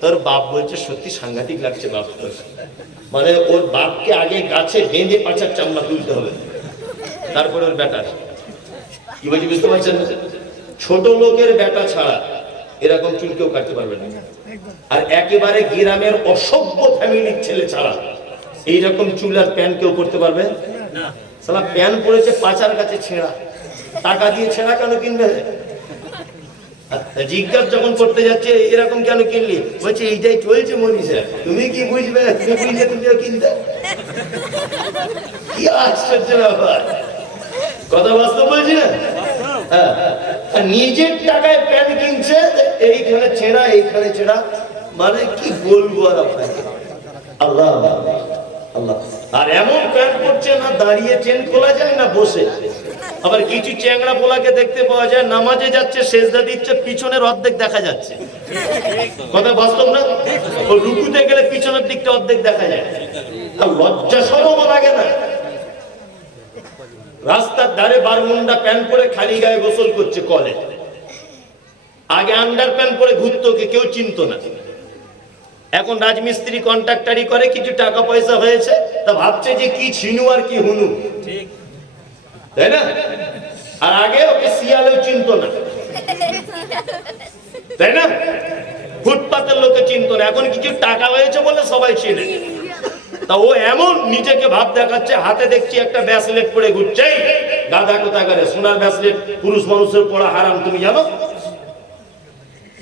তোর বাপ বলছে সত্যি সাংঘাতিক লাগছে বাপ তোর, মানে ওর বাপকে আগে গাছে বেঁধে পাছার চামড়া তুলতে হবে, তারপরে ওর বেটার কি বলছি বুঝতে পারছেন? ছোট লোকের বেটা ছাড়া এরকম চুল কেউ কাটতে পারবে না, আর একেবারে গ্রামের অসভ্য ফ্যামিলির ছেলে ছাড়া এইরকম চুল আর প্যান্ট কেউ করতে পারবে না। সালা প্যান্ট পরেছে পাছার কাছে ছেঁড়া, টাকা দিয়ে ছেঁড়া কেন কিনবে? জিজ্ঞাসা যখন করতে যাচ্ছে এরকম কেন কিনলি, বলছে এইটাই চলছে মনীষা, তুমি কি বুঝবে, তুমি বুঝলে তুমিও কিনতে। কি আশ্চর্য ব্যাপার, কথা বাস্তব বলছি না? নিজের টাকায় প্যান্ট কিনছে, এইখানে ছেঁড়া এইখানে ছেঁড়া, মানে কি বলবো আর আপনাকে। আল্লাহ আল্লাহ। আর এমন প্যান্ট পরছে না দাঁড়িয়ে চেন খোলা যায় না বসে। আবার কিছু চ্যাংড়া পোলাকে দেখতে পাওয়া যায় নামাজে যাচ্ছে সেজদা দিচ্ছে পিছনের অর্ধেক দেখা যাচ্ছে, কথা বাস্তব না? ও রুকুতে গেলে পিছনের দিকটা অর্ধেক দেখা যায়, আর লজ্জা শরম লাগে না? রাস্তার ধারে বারমুন্ডা প্যান্ট পরে খালি গায়ে গোসল করছে কলে, আগে আন্ডার প্যান্ট পরে ঘুরতো, কেউ চিনতো না। এখন রাজমিস্ত্রি কন্ট্রাক্টারি করে, কিছু টাকা পয়সা হয়েছে, তা ভাবছে যে কি ছিনু আর কি হুনু, তাই না? আর আগে ওকে শিয়ালেও চিনতো না, তাই না? ফুটপাতের লোকে চিনতো না, এখন কিছু টাকা হয়েছে বলে সবাই চিনে। তা ও এমন নিজেকে ভাব দেখাচ্ছে, হাতে দেখছি একটা ব্যাসলেট পরে ঘুরছে। গাধা কোথাকারে, সোনার ব্যাসলেট পুরুষ মানুষের পরা হারাম, তুমি জানো?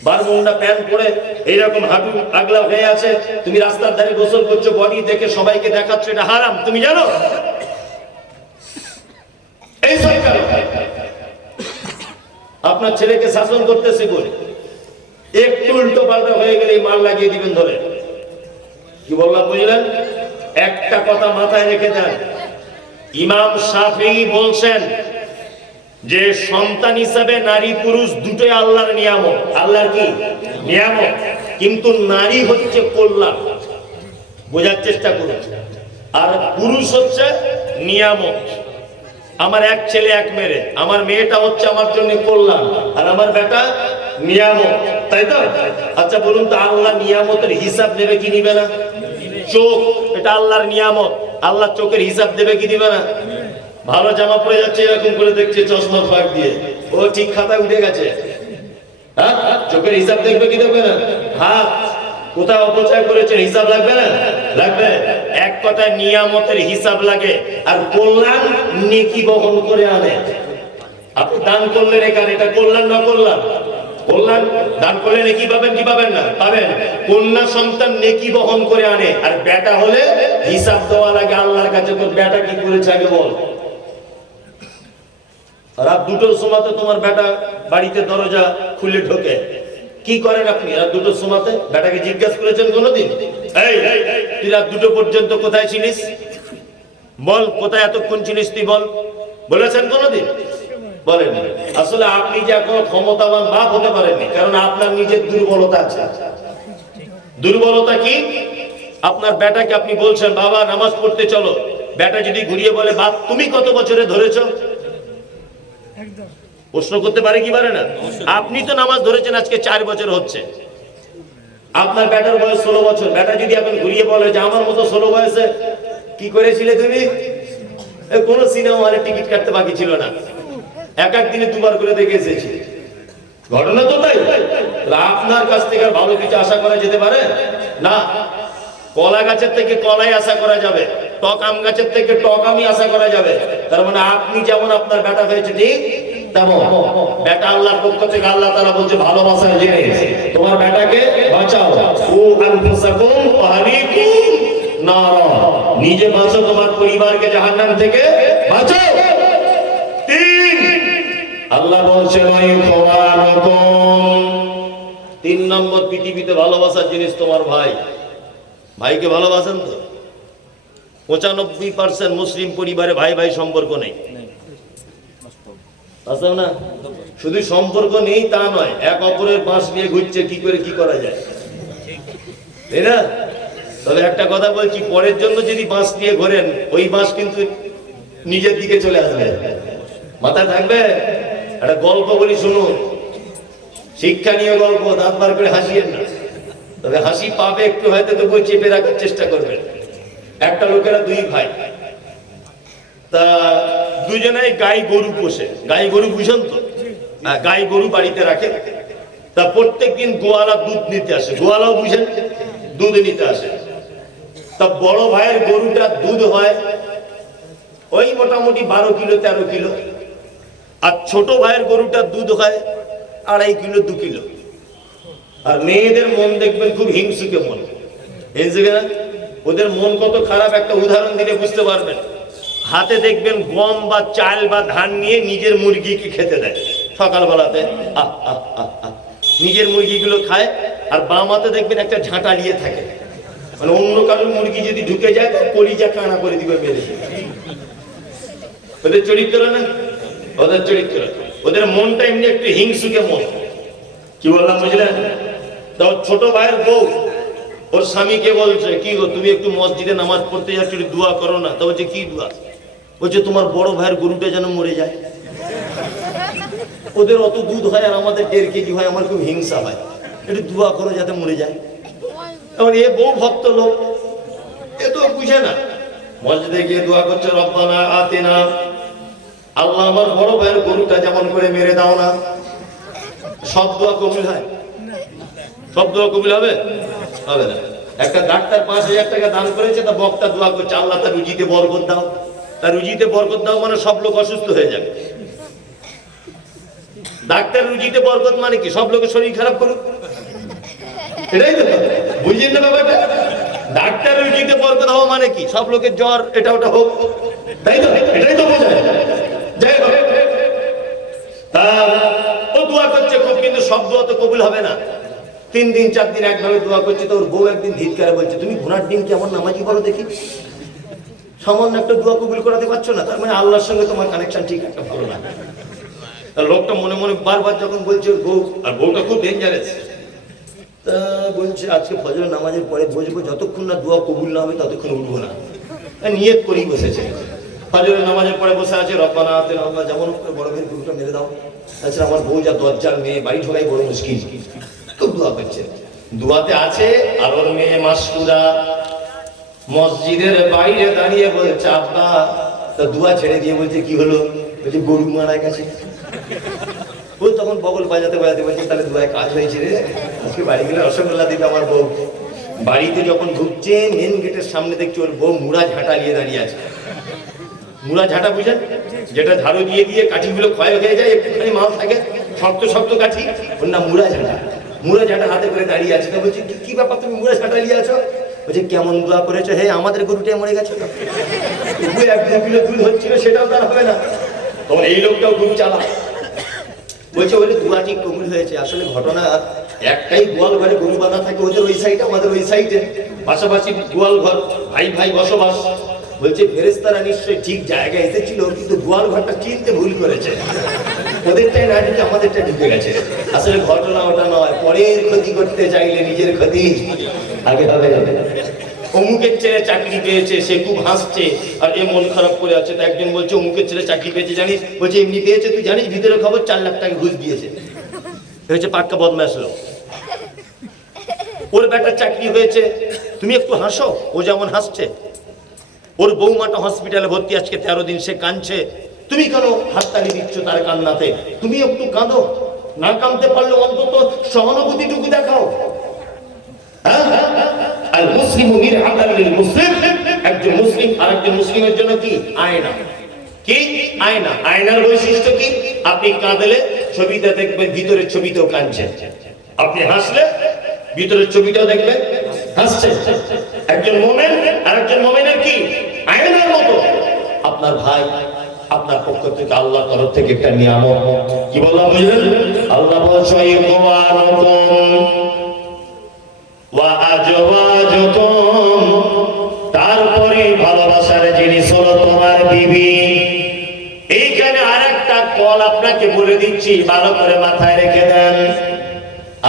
বারমুন্ডা প্যান্ট পরে এইরকম হাঁটু আগলা হয়ে আছে, তুমি রাস্তার ধারে গোসল করছো, বডি দেখে সবাইকে দেখাচ্ছ, এটা হারাম, তুমি জানো? এই সরকার আপনার ছেলেকে শাসন করতেছে বলে একটু উল্টো পাল্টা হয়ে গেলে মাল লাগিয়ে দিবেন ধরে। কি বললাম বুঝলেন? একটা কথা মাথায় রেখে দেন, ইমাম শাফিঈ বলছেন যে সন্তান হিসাবে নারী পুরুষ দুটোই আল্লাহর নিয়ামত। আল্লাহর কি নিয়ামত? কিন্তু নারী হচ্ছে কল্যাণ, বোঝার চেষ্টা করুন, আর পুরুষ হচ্ছে নিয়ামত। আমার এক ছেলে এক মেয়ে, আমার মেয়েটা হচ্ছে আমার জন্য কল্যাণ, আর আমার বেটা নিয়ামত, তাই তো? আচ্ছা বলুন তো, আল্লাহ নিয়ামতের হিসাব নেবে কি নিবে না? চোখ, এটা আল্লাহর নিয়ামত, আল্লাহ চোখের হিসাব দেবে কি দিবে না? ভালো জামা পরে যাচ্ছে, এরকম করে দেখছে চশমার ফাঁক দিয়ে, ও ঠিক খাতা উঠে গেছে, হ্যাঁ চোখের হিসাব দেখবে কি দেখবে না? হাত কোথায় অপচয় করেছেন হিসাব লাগবে না? লাগবে। এক কথায় নিয়ামতের হিসাব লাগে, আর কল্যাণ নেকি বহন করে আনে। আপনি দান করলেন এখানে, এটা কল্যাণ না কল্যাণ? কল্যাণ। দান করলে নেকি পাবেন কি পাবেন না? পাবেন। কন্যা সন্তান নেকি বহন করে আনে, আর বেটা হলে হিসাব দেওয়া লাগে আল্লাহর কাছে, তোর বেটা কি করেছে আগে বল। রাত 2টোর সময় তোমার বেটা বাড়িতে দরজা খুলে ঢোকে, কি করেন আপনি রাত 2টোর সময়তে? বেটাকে জিজ্ঞাসা করেছেন কোনোদিন, এই তুই রাত 2টো পর্যন্ত কোথায় ছিলিস? বল, কোথায় এতক্ষণ ছিলিস তুই বল, বলেছেন কোনোদিন? বলেন। আসলে আপনি যে এখন ক্ষমতাবান বাপ হতে পারেননি, কারণ আপনার নিজের দুর্বলতা আছে। দুর্বলতা কি? আপনার বেটাকে আপনি বলছেন বাবা নামাজ পড়তে চলো, বেটা যদি ঘুরিয়ে বলে বাপ তুমি কত বছরে ধরেছো? প্রশ্ন করতে পারে কি পারে না? আপনি তো নামাজ ধরেছেন আজকে 4 বছর হচ্ছে, আপনার বেটার বয়স 16 বছর, বেটা যদি এখন ঘুরিয়ে বলে যে আমার মতো 16 বয়সে কি করেছিলে তুমি? কোন সিনেমা হলে টিকিট কাটতে বাকি ছিল না, এক দিনে 2বার করে দেখে এসেছি। ঘটনা তো তাই। আপনার কাছ থেকে আর ভালো কিছু আশা করা যেতে পারে না। কলা গাছের থেকে কলাই আশা করা যাবে, টক আম গাছের থেকে টক আমই আশা করা যাবে। তার মানে আপনি যেমন আপনার বেটা হয়েছে ঠিক তেমন বেটা আল্লাহর পক্ষ থেকে আল্লাহ তাআলা বলছে ভালোবাসার জিনিস, তোমার বেটাকে বাঁচাও। ও আনফুসাকুম ওয়া আহলিকুম নার, নিজে বাঁচো, তোমার পরিবারকে জাহান্নাম থেকে বাঁচাও। 3 আল্লাহ বলছেন ওই কোরআনকুম, 3 নম্বর পৃথিবীতে ভালোবাসার জিনিস তোমার ভাই। ভাইকে ভালোবাসেন তো? 95% মুসলিম পরিবারে ভাই ভাই সম্পর্ক নেই, বুঝছো না? শুধু সম্পর্ক নেই তা নয়, এক অপরের বাঁশ নিয়ে ঘুরছে, কি করে কি করা যায়, তাই না? তবে একটা কথা বলছি, পরের জন্য যদি বাঁশ নিয়ে ঘোরেন, ওই বাঁশ কিন্তু নিজের দিকে চলে আসবে, মাথায় থাকবে। একটা গল্প বলি শুনুন, শিক্ষা নিয়ে গল্প, দাঁত বার করে হাসিয়েন না। তবে হাসি পাবে একটু, হয়তো তবু চেপে রাখার চেষ্টা করবেন। একটা লোকেরা দুই ভাই, তা দুজনেই গাই গরু পোষে। গাই গরু বুঝেন তো? গাই গরু বাড়িতে রাখে। তা প্রত্যেকদিন গোয়ালা দুধ নিতে আসে। গোয়ালাও বুঝেন, দুধ নিতে আসে। তা বড় ভাইয়ের গরুটার দুধ হয় ওই মোটামুটি 12 কিলো 13 কিলো, আর ছোট ভাইয়ের গরুটার দুধ হয় 2.5 কিলো 2 কিলো। আর মেয়েদের মন দেখবেন খুব হিংসুকে মন, হিংসুকে না? ওদের মন কত খারাপ একটা উদাহরণ দিলে বুঝতে পারবেন। হাতে দেখবেন গম বা চাল বা ধান নিয়ে নিজের মুরগিকে খেতে দেয় সকালবেলাতে, নিজের মুরগিগুলো খায়। আর বাম হাতে দেখবেন একটা ঝাঁটা নিয়ে থাকে, মানে অন্য কারোর মুরগি যদি ঢুকে যায় তার কলিজা কানা করে দিবে মেরে। ওদের চরিত্র না, ওদের চরিত্র, ওদের মনটা এমনি একটু হিংসুকে মন। কি বললাম বুঝলেন? তাও ছোট ভাইয়ের বউ ওর স্বামীকে বলছে, কি গো তুমি একটু মসজিদে নামাজ পড়তে যাচ্ছ, একটু দোয়া করো না। তা বলছে কি দোয়া? বলছে তোমার বড় ভাইয়ের গরুটা যেন মরে যায়। ওদের অত দুধ হয় আর আমাদের 1.5 কেজি হয়, আমার খুব হিংসা হয়, একটু দোয়া করো যাতে মরে যায়। এবার এ বউ ভক্ত লোক, এ তো বুঝে না। মসজিদে গিয়ে দোয়া করছে, রব্বানা আতিনা, আল্লাহ আমার বড় ভাইয়ের গরুটা যেমন করে মেরে দাও না। সব দোয়া কবুল হয়? সব দোয়া কবুল হবে? হবে না। একটা ডাক্তার 5,000 টাকা দান করেছে, তা বক্তা দোয়া করছে, আল্লাহ তার রুজিতে বরকত দাও। তার রুজিতে বরকত দাও মানে সব লোক অসুস্থ হয়ে যাবে। ডাক্তার রুজিতে বরকত মানে কি? সব লোকের শরীর খারাপ করুক, এটাই তো বুঝলেন না ব্যাপারটা? ডাক্তার রুজিতে বরকত হওয়া মানে কি? সব লোকের জ্বর এটা ওটা হোক, তাই তো? এটাই তো বোঝায়। যাই হোক, তা ও দোয়া করছে খুব, কিন্তু সব দোয়া তো কবুল হবে না। 3 দিন 4 দিন একভাবে দোয়া করছে। তো ওর বউ একদিন ধিক্কারে বলছে, তুমি ঘোড়ার ডিম কেমন নামাজি বলো দেখি, সামান্য একটা দোয়া কবুল করাতে পারছো না, তার মানে আল্লাহর সঙ্গে তোমার কানেকশন ঠিক একটা ভালো না। লোকটা মনে মনে বারবার যখন বলছে ওর বউ, আর বউটা খুব ডেঞ্জারাস, তা বলছে আজকে ফজরের নামাজের পরে বসবো, যতক্ষণ না দোয়া কবুল না হবে ততক্ষণ উঠবো না। নিয়ত করেই বসেছে। ফজরের নামাজের পরে বসে আছে, রব্বানা আতিনা, আল্লাহ যেমন করে বড় ভাইয়ের গরুটা মেরে দাও। আচ্ছা আমার বউ যা দরজার মেয়ে, বাড়ি ঢোকাই বড় মুশকিল, খুব দোয়া করছে। দোয়াতে আছে আর ওর মেয়ে মাসকুরা মসজিদের বাইরে দাঁড়িয়ে বলছে, আব্বা, তা দোয়া ছেড়ে দিয়ে বলছে কি হলো? বলছে গরু মারা গেছে। ও তখন বগল বাজাতে বাজাতে বলছে, তাহলে দোয়ায় কাজ হয়েছে রে, আজকে বাড়ি গেলে রসগোল্লা দিবে আমার বউ। বাড়িতে যখন ঢুকছে মেন গেটের সামনে দেখছি ওর বউ মুড়া ঝাঁটা নিয়ে দাঁড়িয়ে আছে। মুড়া ঝাঁটা বুঝেন? যেটা ঝাড়ু দিয়ে দিয়ে কাঠিগুলো ক্ষয় হয়ে যায়, একটুখানি মাল থাকে, শক্ত শক্ত কাঠি, ওর নাম মুড়া ঝাঁটা। মুড়া ঝাঁটা হাতে করে দাঁড়িয়ে আছে। তা বলছি কি ব্যাপার, তুমি মুড়া ঝাঁটা নিয়ে আছো? বলছে কেমন দোয়া করেছো? হে আমাদের গরুটাই মরে গেছে, 1-2 কিলো দুধ হচ্ছিল, সেটাও তার হবে না। তখন এই লোকটাও খুব চালাক, বলছে ওদের দোয়া ঠিক কবুল হয়েছে। আসলে ঘটনা একটাই, গোয়াল ঘরে গরু বাঁধা থাকে, ওদের ওই সাইডে আমাদের ওই সাইডে, পাশাপাশি গোয়াল ঘর, ভাই ভাই বসবাস। বলছে ফেরেশতারা নিশ্চয়ই ঠিক জায়গায় এসেছিল, কিন্তু গোয়াল ঘরটা চিনতে ভুল করেছে, ওদেরটাই না ঢুকে আমাদেরটা ঢুকে গেছে। আসলে ঘটনা ওটা নয়, পরের ক্ষতি করতে চাইলে নিজের ক্ষতি আগে হবে। অমুকের ছেলে চাকরি পেয়েছে, সে খুব হাসছে আর এ মন খারাপ করে আছে। তো একজন বলছে অমুকের ছেলে চাকরি পেয়েছে জানিস? বলছে এমনি পেয়েছে, তুই জানিস? ভিতরে খবর 4 লাখ টাকা ঘুষ দিয়েছে। হয়েছে পাক্কা বদমাশ লোক। ওর বেটার চাকরি হয়েছে, তুমি একটু হাসো, ও যেমন হাসছে। ওর বৌমাটা হসপিটালে ভর্তি, আজকে 13 দিন সে কাঁদছে, তুমি কেন হাততালি দিচ্ছ তার কান্নাতে? তুমি একটু কাঁদো, না কাঁদতে পারলে অন্তত সহানুভূতিটুকু দেখাও। আল মুসলিমু মিরআতান লিল মুসলিম, একজন মুসলিম আরেকজন মুসলিমের জন্য কি আয়না। কি আয়না? আয়নার বৈশিষ্ট্য কি? আপনি কাঁদলে ছবিটা দেখবেন, ভিতরের ছবিতেও কাঁদছে। আপনি হাসলে ভিতরের ছবিটাও দেখবেন হাসছে। একজন মুমিন আরেকজন মুমিনের কি আয়নার মতো। আপনার ভাই আপনার পক্ষ থেকে আল্লাহর তরফ থেকে একটা নিয়ামত। কি বললাম বুঝলেন? আল্লাহ বলছে তারপরে ভালোবাসার জিনিস হলো তোমার বিবি। এইখানে আরেকটা কল আপনাকে বলে দিচ্ছি, ভালো করে মাথায় রেখে দেন।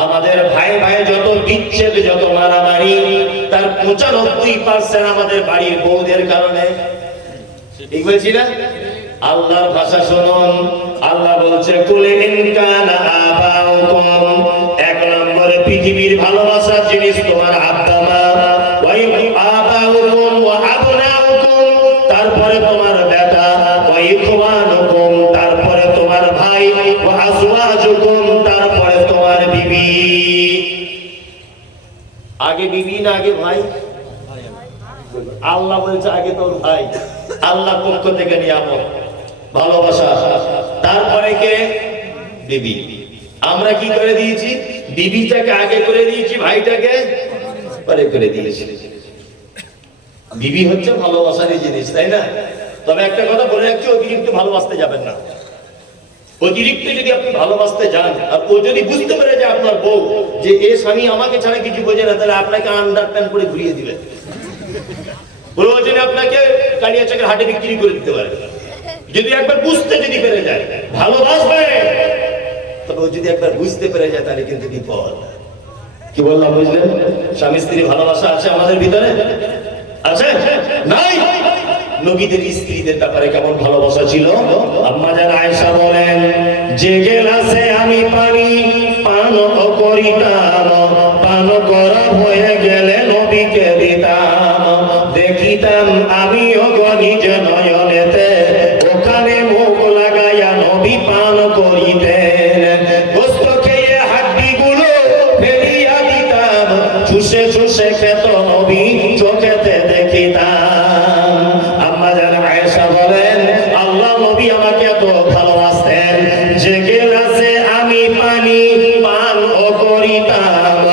আমাদের ভাই ভাই যত বিচ্ছেদ, যত মারামারি, তার 95% আমাদের বাড়ির বউদের কারণে। ঠিক বলছি না? আল্লাহর ভাষা শুনুন। আল্লাহ বলছে কুল ইন কানা আবাউকুম, 1 নম্বর তারপরে পৃথিবীর ভালোবাসার জিনিস তোমার আব্বা মা, ওয়াই আবাউকুম ওয়া আবনাউকুম, তারপরে তোমার বেটা, ওয়াই ইখওয়ানুকুম, তারপরে তোমার ভাই, ওয়া আজওয়াজুকুম, তারপরে তোমার বিবি। আগে বিবি না আগে ভাই? আল্লাহ বলছে আগে তোর ভাই, আল্লাহ পক্ষ থেকে নিয়ামত ভালোবাসা। তারপরে কে? বিবি। আমরা কি করে দিয়েছি? বিবিটাকে আগে করে দিয়েছি, ভাইটাকে পরে করে দিয়েছি। বিবি হচ্ছে ভালোবাসারই জিনিস, তাই না? তবে একটা কথা বলে রাখছি, অতিরিক্ত ভালোবাসতে যাবেন না। অতিরিক্ত যদি আপনি ভালোবাসতে যান আর ও যদি বুঝতে পারে যে আপনার বউ যে এ স্বামী আমাকে ছাড়া কিছু বোঝে না, তাহলে আপনাকে আন্ডারপ্যান্ট করে ঘুরিয়ে দিবে, প্রয়োজনে আপনাকে কালিয়াচকের হাটে বিক্রি করে দিতে পারে। যদি একবার বুঝতে যদি পেরে যায় ভালোবাসবে, তবে ও যদি একবার বুঝতে পেরে যায় তাহলে কিন্তু বিপদ। কি বললাম বুঝলেন? স্বামী স্ত্রী ভালোবাসা আছে আমাদের ভিতরে? আছে? নাই? নবীদের স্ত্রীদের ব্যাপারে কেমন ভালোবাসা ছিল? আম্মা জান আয়েশা বলেন, যে গেলাসে আমি পানি পান করিতাম, পান করা হয়ে গেলে নবীকে দিতাম, দেখিতাম আমিও নিজ নয়নেতে ওখানে মুখ লাগাইয়া নবী পান করিতেন। গোস্ত খেয়ে হাড্ডিগুলো ফেলিয়া দিতাম, চুষে চুষে খেত নবী চোখেতে দেখিতাম। আম্মা জান আয়েশা বলেন, আল্লাহ নবী আমাকে এত ভালোবাসতেন যে গেলাসে আমি পানি পান করিতাম,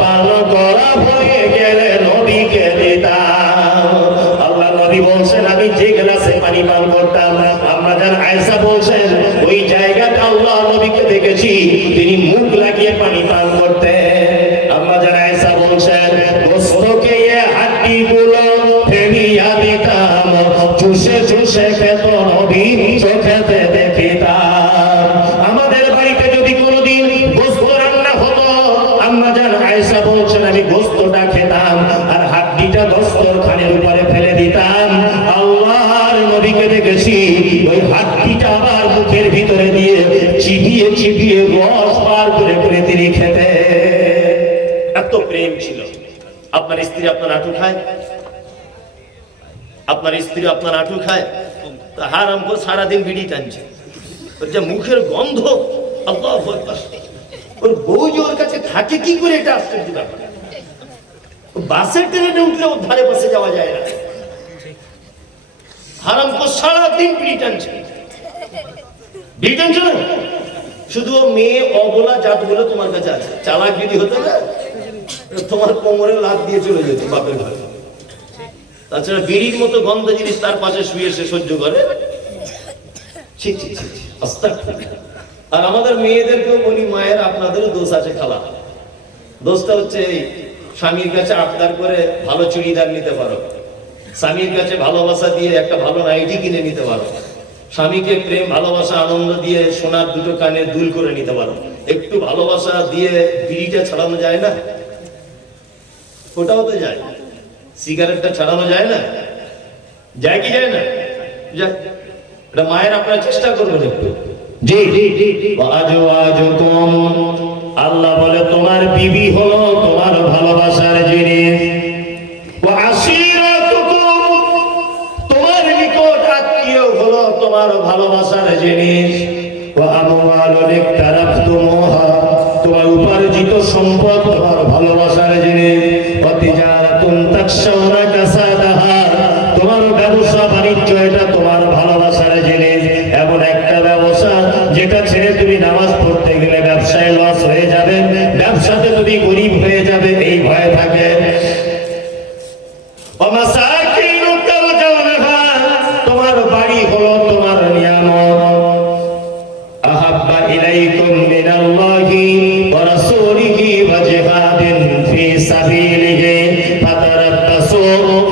পান করা হয়ে গেলে নবীকে দিতাম। আল্লাহ নবী বলছেন আমি যে গ্লাসে পানি পান করতাম, আম্মা জান আয়েশা বলছেন ওই জায়গাতে আল্লাহ নবীকে দেখেছি তিনি মুখ লাগিয়ে পানি পান করতেন। আম্মা জান আয়েশা বলছেন গোস্ত খেয়ে হাড্ডিগুলো ফেলিয়া দিতাম, চুষে চুষে খেত নবী চোখেতে দেখিতাম। আমাদের বাড়িতে যদি কোনোদিন গোস্ত রান্না হতো, আম্মা জান আয়েশা বলছেন আমি গোস্তটা খেতাম আর হাড্ডিটা দস্তরখানের উপরে ফেলে দিতাম। আল্লাহর নবীকে দেখেছি ওই হাড্ডিটা আবার মুখের ভিতরে দিয়ে চিবিয়ে চিবিয়ে রস পার করে করে তিনি খেতে। এত প্রেম ছিল। আপনার স্ত্রী আপনার আঁটু খায়? আপনার স্ত্রী আপনার আঁটু খায়? হারাম করে সারাদিন বিড়ি টানছে, ওর যে মুখের গন্ধ, আল্লাহু আকবার। ওর বউ যে ওর কাছে থাকে কি করে, এটা আশ্চর্য ব্যাপার। বাসে ট্রেনে উঠলে ওর ধারে পাশে যাওয়া যায় না। হারাম করে সারাদিন বিড়ি টানছে, বিড়ি টানছে না শুধু ও মেয়ে অবলা জাতগুলো তোমার কাছে আছে। চালাক যদি হতো না তোমার কোমরে লাত দিয়ে চলে যেত বাপের ঘরে। তাছাড়া বিড়ির মতো গন্ধ জিনিস তার পাশে শুয়ে সে সহ্য করে। আর আমাদের মেয়েদেরকেও বলি মায়ের আপনাদেরও দোষ আছে খালা। দোষটা হচ্ছে এই স্বামীর কাছে আবদার করে ভালো চুড়িদার নিতে পারো, স্বামীর কাছে ভালোবাসা দিয়ে একটা ভালো নাইটি কিনে নিতে পারো, স্বামীকে প্রেম ভালোবাসা আনন্দ দিয়ে সোনার দুটো কানে দুল করে নিতে পারো। একটু ভালোবাসা দিয়ে বিড়িটা ছাড়ানো যায় না? ওটাও তো যায়। সিগারেটটা ছাড়ানো যায় না? যায় কি যায় না? যায়। এটা মায়ের আপনারা চেষ্টা করবেন একটু। জি আল্লাহ বলে তোমার বিবি হলো তোমার ভালোবাসার জিনিস। তোমার নিকট আত্মীয় হলো তোমার ভালোবাসার জিনিস। তোমার উপার্জিত সম্পদ তোমার ভালোবাসার জিনিস। তোমার ব্যবসা বাণিজ্য এটা তোমার ভালোবাসার জিনিস। এমন একটা ব্যবসা যেটা ছেড়ে তুমি নামাজ পড়তে গেলে ব্যবসায় লস হয়ে যাবে, ব্যবসাতে তুমি গরিব হয়ে যাবে, এই ভয় থাকে। তোমার বাড়ি হলো তোমার নিয়ামত। আহাব্বা ইলাইকুম মিনাল্লাহি ওয়া রাসূলিহি ওয়া জিহাদিন ফি সাবিলিহি ফাতারাব্বাসু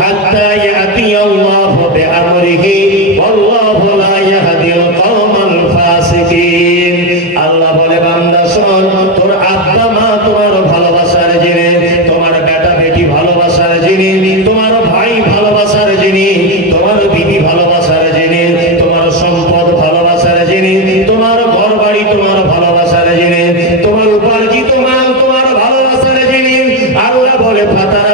হাত্তা ইয়াতিয়াল্লাহু বিআমরিহি ওয়াল্লাহু লা ইয়াহদিল কওমাল ফাসিকিন। আল্লাহ বলে বান্দা শোন, তোর আব্বা মা তোমার ভালোবাসার জিনিস, তোমার বেটা বেটি ভালোবাসার জিনিস, তোমার ভাই ভালোবাসার জিনিস, তোমার বিবি ভালোবাসার জিনিস, তোমার সম্পদ ভালোবাসার জিনিস, তোমার ঘর বাড়ি তোমার ভালোবাসার জিনিস, তোমার উপার্জিত মাল তোমার ভালো ফাতারা